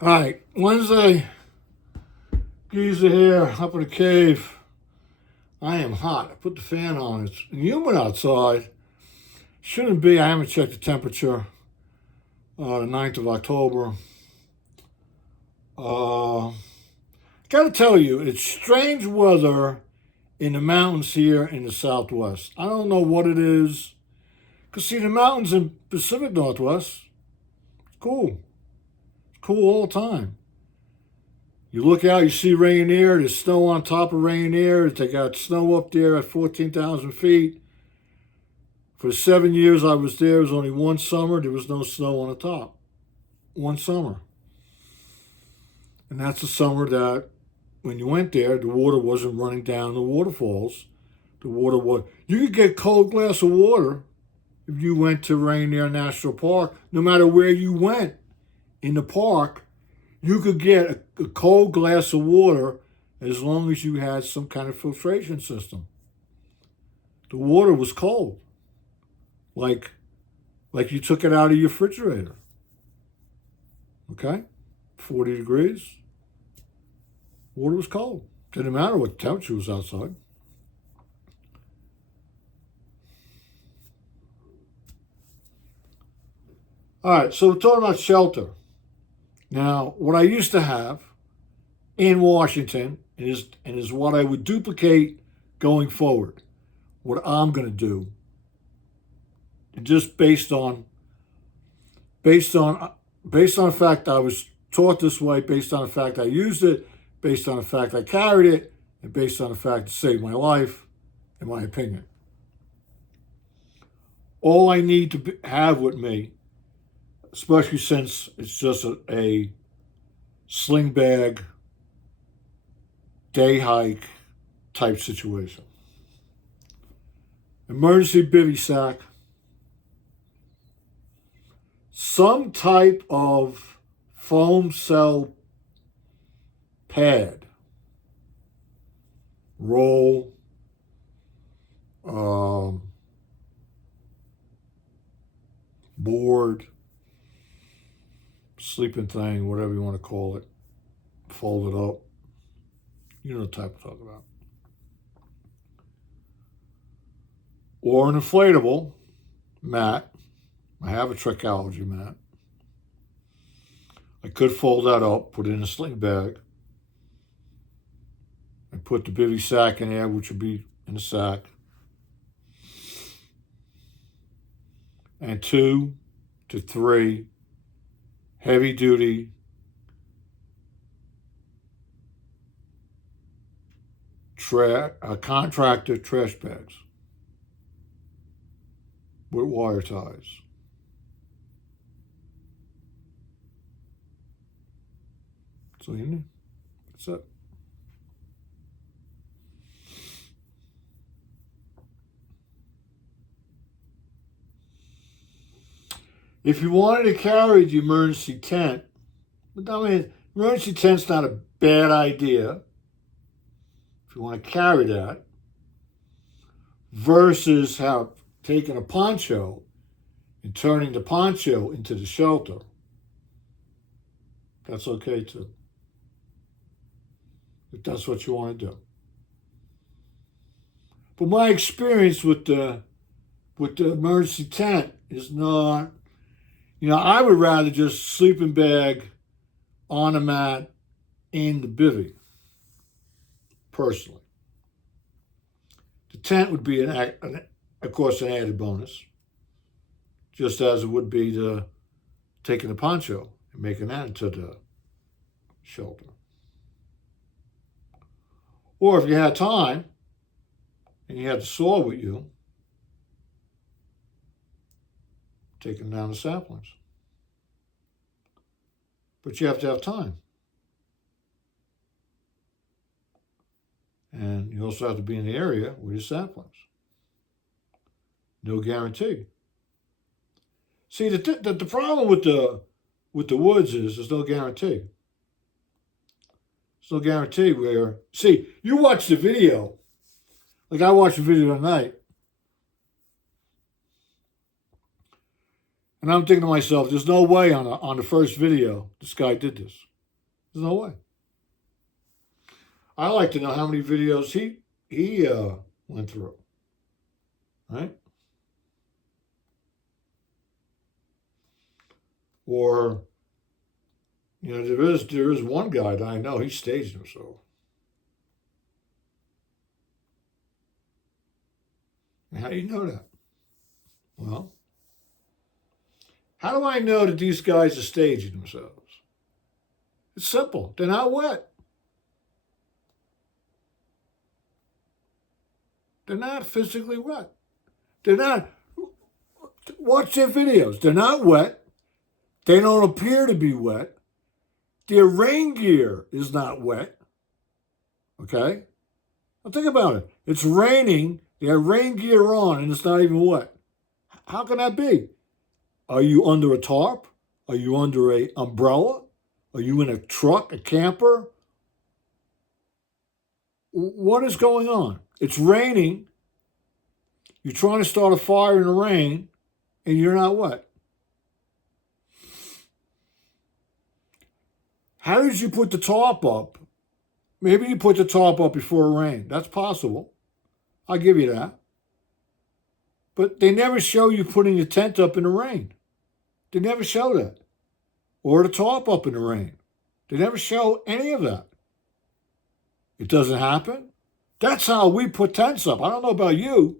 All right, Wednesday, geezer here up in the cave. I am hot. I put the fan on. It's humid outside. Shouldn't be. I haven't checked the temperature. The 9th of October. Gotta tell you, it's strange weather in the mountains here in the Southwest. I don't know what it is. Because, see, the mountains in Pacific Northwest, it's cool. It's cool all the time. You look out, you see Rainier, there's snow on top of Rainier. They got snow up there at 14,000 feet. For the 7 years I was there was only one summer, there was no snow on the top. One summer. And that's the summer that when you went there, the water wasn't running down the waterfalls. The water was, you could get a cold glass of water if you went to Rainier National Park, no matter where you went in the park. You could get a cold glass of water as long as you had some kind of filtration system. The water was cold, like you took it out of your refrigerator. Okay, 40 degrees. Water was cold. Didn't matter what temperature was outside. All right, so we're talking about shelter. Now, what I used to have in Washington is what I would duplicate going forward. What I'm going to do, just based on the fact I was taught this way, based on the fact I used it, based on the fact I carried it, and based on the fact it saved my life, in my opinion. All I need to have with me, especially since it's just a sling bag, day hike type situation. Emergency bivy sack, some type of foam cell pad, roll, board, sleeping thing, whatever you want to call it, fold it up. You know the type I'm talking about. Or an inflatable mat. I have a Trekology mat. I could fold that up, put it in a sling bag, and put the bivy sack in there, which would be in the sack. And 2 to 3 heavy duty contractor trash bags with wire ties. So you know, that's it. If you wanted to carry the emergency tent, but I mean, emergency tent's not a bad idea. If you want to carry that, versus taking a poncho and turning the poncho into the shelter, that's okay too. If that's what you want to do. But my experience with the emergency tent is not, I would rather just sleeping bag on a mat in the bivy, personally. The tent would be, of course, an added bonus, just as it would be taking the poncho and making that into the shelter. Or if you had time and you had the saw with you, taking down the saplings. But you have to have time. And you also have to be in the area with your saplings. No guarantee. See, the problem with the woods is there's no guarantee. There's no guarantee where, see, you watch the video, like I watched the video tonight, and I'm thinking to myself, there's no way on the first video this guy did this. There's no way. I like to know how many videos he went through, right? Or, there is one guy that I know, he staged himself. And how do you know that? Well, how do I know that these guys are staging themselves? It's simple. They're not wet. They're not physically wet. They're not. Watch their videos. They're not wet. They don't appear to be wet. Their rain gear is not wet. Okay? Now think about it. It's raining. They have rain gear on and it's not even wet. How can that be? Are you under a tarp? Are you under an umbrella? Are you in a truck, a camper? What is going on? It's raining. You're trying to start a fire in the rain and you're not wet. How did you put the tarp up? Maybe you put the tarp up before it rained. That's possible. I'll give you that. But they never show you putting the tent up in the rain. They never show that. Or the tarp up in the rain. They never show any of that. It doesn't happen. That's how we put tents up. I don't know about you.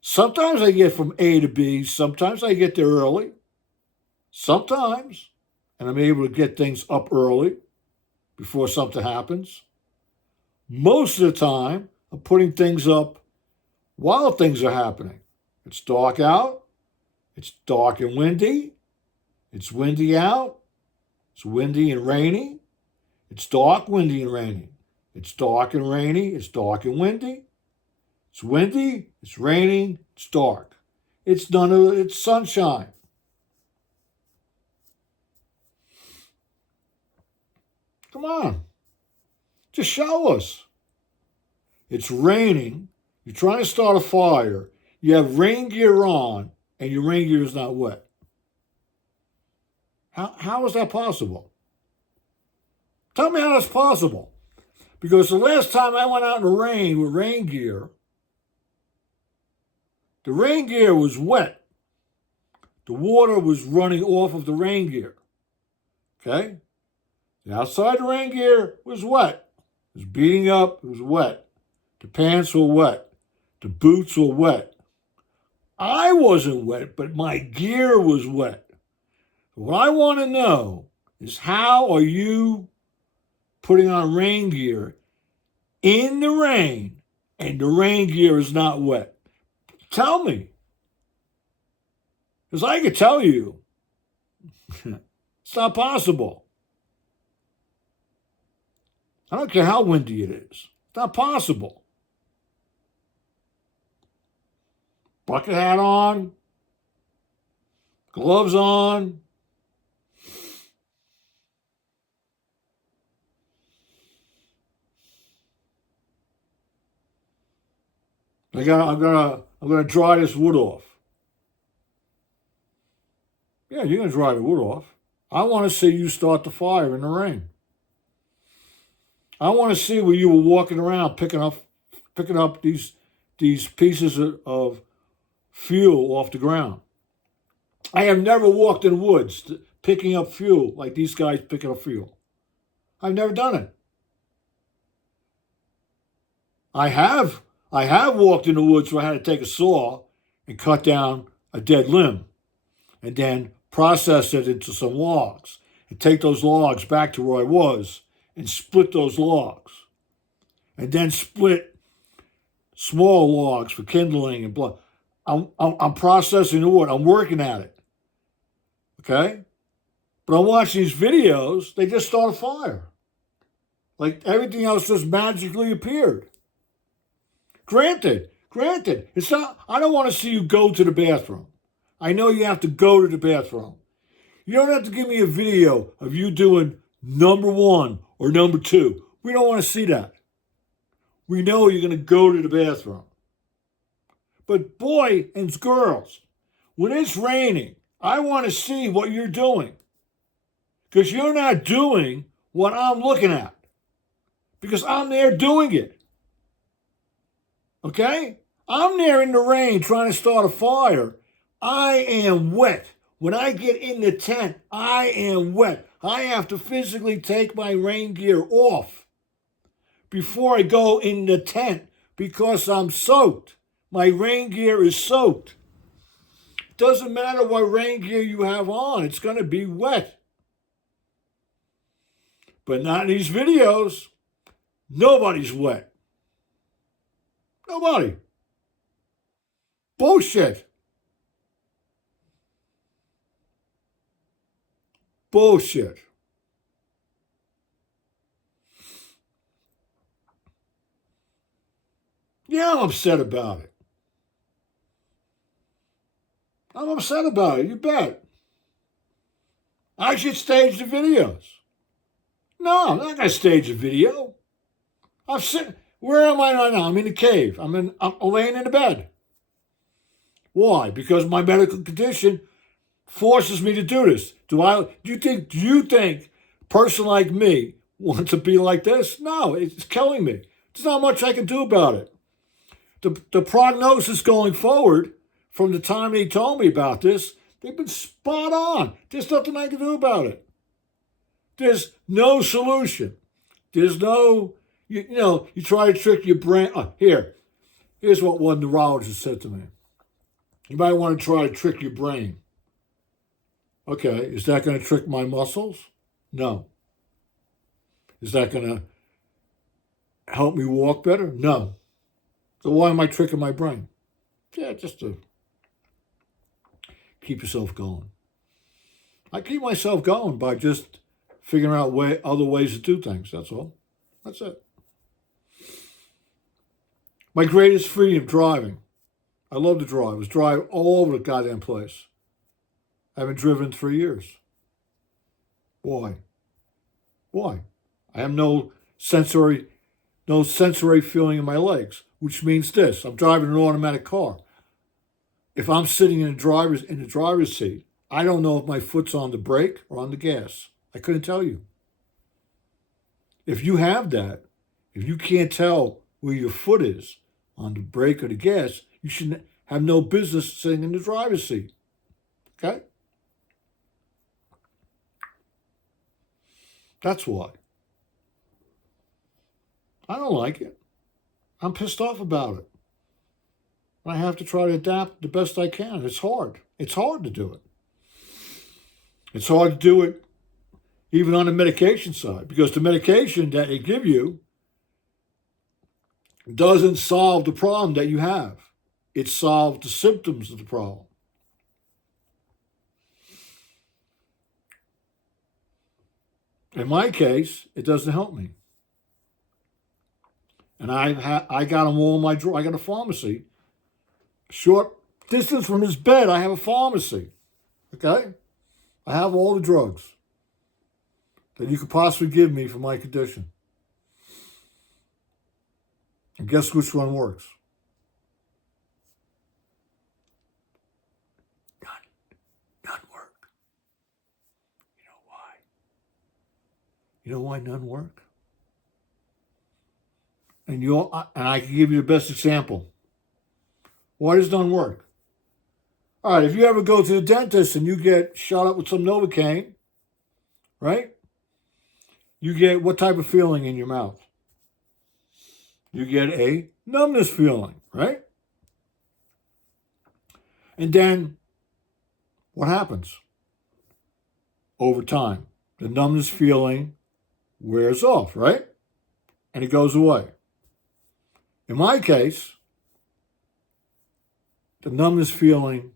Sometimes I get from A to B. Sometimes I get there early. Sometimes. And I'm able to get things up early before something happens. Most of the time, I'm putting things up while things are happening. It's dark out. It's dark and windy. It's windy out. It's windy and rainy. It's dark, windy, and rainy. It's dark and rainy. It's dark and windy. It's windy. It's raining. It's dark. It's none of it's sunshine. Come on. Just show us. It's raining. You're trying to start a fire. You have rain gear on, and your rain gear is not wet. How is that possible? Tell me how that's possible. Because the last time I went out in the rain with rain gear, the rain gear was wet. The water was running off of the rain gear. Okay? The outside the rain gear was wet. It was beating up. It was wet. The pants were wet. The boots were wet. I wasn't wet, but my gear was wet. What I want to know is how are you putting on rain gear in the rain and the rain gear is not wet? Tell me. Because I could tell you. It's not possible. I don't care how windy it is. It's not possible. Bucket hat on. Gloves on. I'm gonna dry this wood off. Yeah, you're gonna dry the wood off. I want to see you start the fire in the rain. I want to see where you were walking around picking up these pieces of fuel off the ground. I have never walked in the woods picking up fuel like these guys picking up fuel. I've never done it. I have walked in the woods where I had to take a saw and cut down a dead limb and then process it into some logs and take those logs back to where I was and split those logs and then split small logs for kindling and blah. I'm processing the wood. I'm working at it. Okay? But I'm watching these videos. They just start a fire. Like everything else just magically appeared. Granted, it's not, I don't want to see you go to the bathroom. I know you have to go to the bathroom. You don't have to give me a video of you doing number 1 or number 2. We don't want to see that. We know you're going to go to the bathroom. But boy and girls, when it's raining, I want to see what you're doing. because you're not doing what I'm looking at, because I'm there doing it. Okay? I'm there in the rain trying to start a fire. I am wet. When I get in the tent, I am wet. I have to physically take my rain gear off before I go in the tent because I'm soaked. My rain gear is soaked. Doesn't matter what rain gear you have on, it's going to be wet. But not in these videos. Nobody's wet. Nobody. Bullshit. Bullshit. Yeah, I'm upset about it. I'm upset about it, you bet. I should stage the videos. No, I'm not going to stage a video. I'm sitting. Where am I right now? I'm in a cave. I'm laying in the bed. Why? Because my medical condition forces me to do this. Do you think a person like me wants to be like this? No, it's killing me. There's not much I can do about it. The prognosis going forward from the time they told me about this, they've been spot on. There's nothing I can do about it. There's no solution. There's no, you try to trick your brain. Here's what one neurologist said to me. You might want to try to trick your brain. Okay, is that going to trick my muscles? No. Is that going to help me walk better? No. So why am I tricking my brain? Yeah, just to keep yourself going. I keep myself going by just figuring out other ways to do things. That's all. That's it. My greatest freedom, driving. I love to drive. I was driving all over the goddamn place. I haven't driven in 3 years. Why? Why? I have no sensory feeling in my legs, which means this. I'm driving an automatic car. If I'm sitting in the driver's seat, I don't know if my foot's on the brake or on the gas. I couldn't tell you. If you have that, if you can't tell where your foot is on the brake or the gas, you should have no business sitting in the driver's seat. Okay? That's why. I don't like it. I'm pissed off about it. I have to try to adapt the best I can. It's hard. It's hard to do it. It's hard to do it even on the medication side, because the medication that they give you doesn't solve the problem that you have. It solves the symptoms of the problem. In my case, it doesn't help me. And I got them all in my drawer. I got a pharmacy. Short distance from his bed, I have a pharmacy. Okay? I have all the drugs that you could possibly give me for my condition. And guess which one works? None work. You know why? You know why none work? And I can give you the best example. Why does none work? All right, if you ever go to the dentist and you get shot up with some Novocaine, right? You get what type of feeling in your mouth? You get a numbness feeling, right? And then what happens? Over time, the numbness feeling wears off, right? And it goes away. In my case, the numbness feeling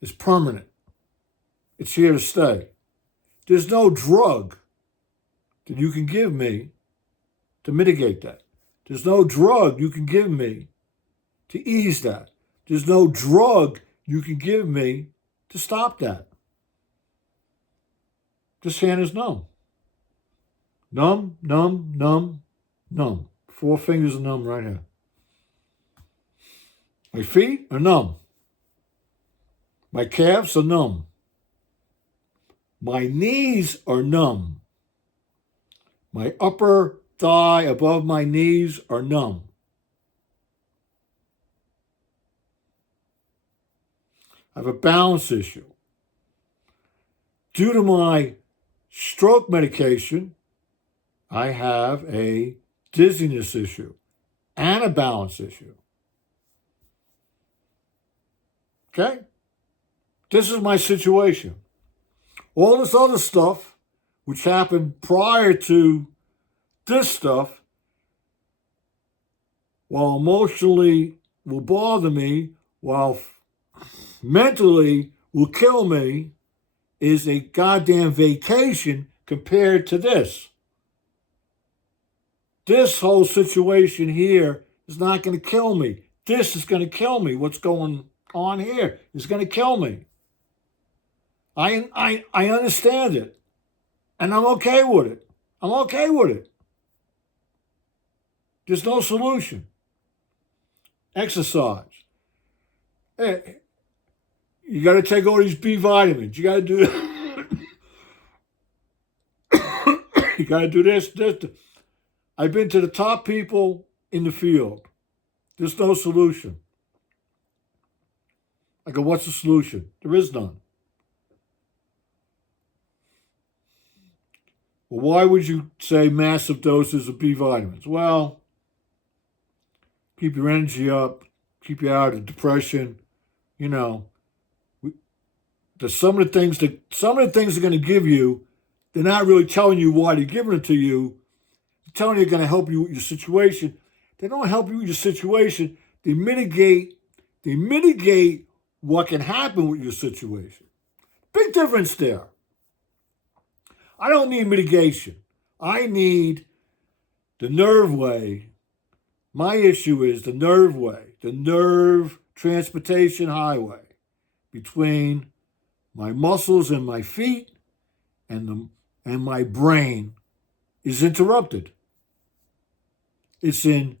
is permanent. It's here to stay. There's no drug that you can give me to mitigate that. There's no drug you can give me to ease that. There's no drug you can give me to stop that. This hand is numb. Numb, numb, numb, numb. 4 fingers are numb right here. My feet are numb. My calves are numb. My knees are numb. My upper thigh above my knees are numb. I have a balance issue. Due to my stroke medication, I have a dizziness issue and a balance issue. Okay? This is my situation. All this other stuff, which happened prior to this stuff, while emotionally will bother me, while mentally will kill me, is a goddamn vacation compared to this. This whole situation here is not going to kill me. This is going to kill me. What's going on here is going to kill me. I understand it. And I'm okay with it. I'm okay with it. There's no solution. Exercise. Hey, you got to take all these B vitamins. You got to do you got to do this. I've been to the top people in the field. There's no solution. I go, what's the solution? There is none. Well, why would you say massive doses of B vitamins? Well, keep your energy up, keep you out of depression. You know, some of the things they're going to give you, they're not really telling you why they're giving it to you. They're telling you they're going to help you with your situation. They don't help you with your situation. They mitigate what can happen with your situation. Big difference there. I don't need mitigation. I need the nerve way. My issue is the nerve way, the nerve transportation highway between my muscles and my feet and my brain is interrupted. It's in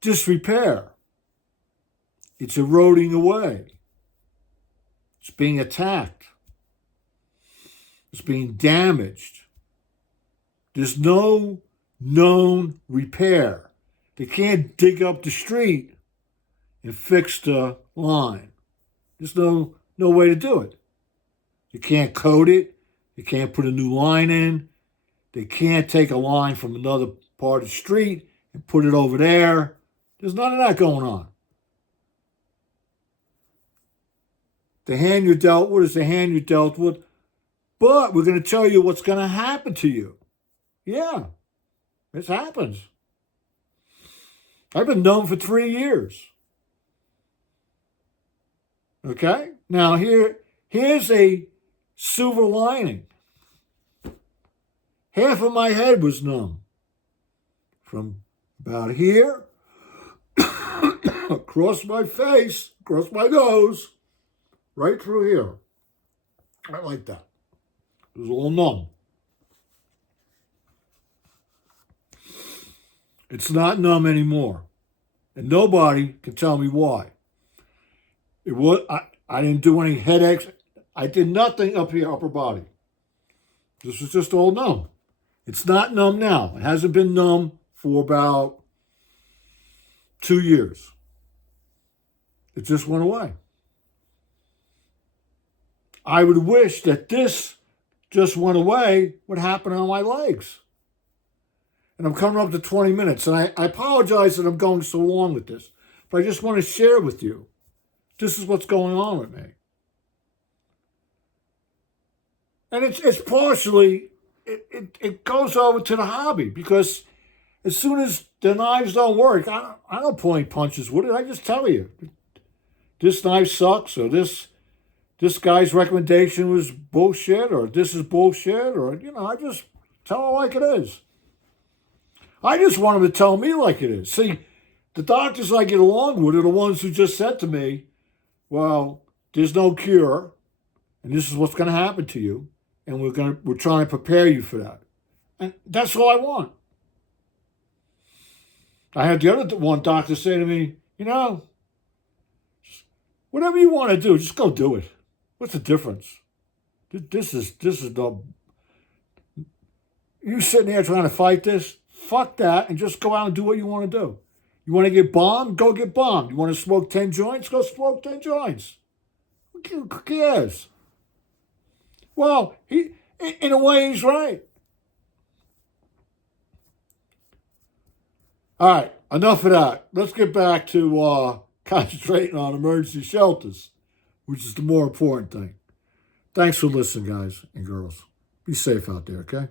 disrepair. It's eroding away. It's being attacked. It's being damaged. There's no known repair. They can't dig up the street and fix the line. There's no way to do it. You can't code it. You can't put a new line in. They can't take a line from another part of the street and put it over there. There's none of that going on. The hand you're dealt with is the hand you're dealt with. But we're going to tell you what's going to happen to you. Yeah, this happens. I've been numb for 3 years. Okay? Now here's a silver lining. Half of my head was numb. From about here, across my face, across my nose, right through here. Right like that. It was all numb. It's not numb anymore. And nobody can tell me why. I didn't do any headaches. I did nothing up here, upper body. This was just all numb. It's not numb now. It hasn't been numb for about 2 years. It just went away. I would wish that this just went away, what happened on my legs. And I'm coming up to 20 minutes, and I apologize that I'm going so long with this, but I just want to share with you. This is what's going on with me. And it's partially, it goes over to the hobby, because as soon as the knives don't work, I don't point punches with it. I just tell you, this knife sucks, or this guy's recommendation was bullshit, or this is bullshit, or, I just tell it like it is. I just want him to tell me like it is. See, the doctors I get along with are the ones who just said to me, well, there's no cure, and this is what's going to happen to you, and we're trying to prepare you for that. And that's all I want. I had the other one doctor say to me, whatever you want to do, just go do it. What's the difference? This is the you sitting there trying to fight this. Fuck that, and just go out and do what you want to do. You want to get bombed? Go get bombed. You want to smoke 10 joints? Go smoke 10 joints. Who cares? Well, in a way, he's right. All right, enough of that. Let's get back to concentrating on emergency shelters, which is the more important thing. Thanks for listening, guys and girls. Be safe out there, okay?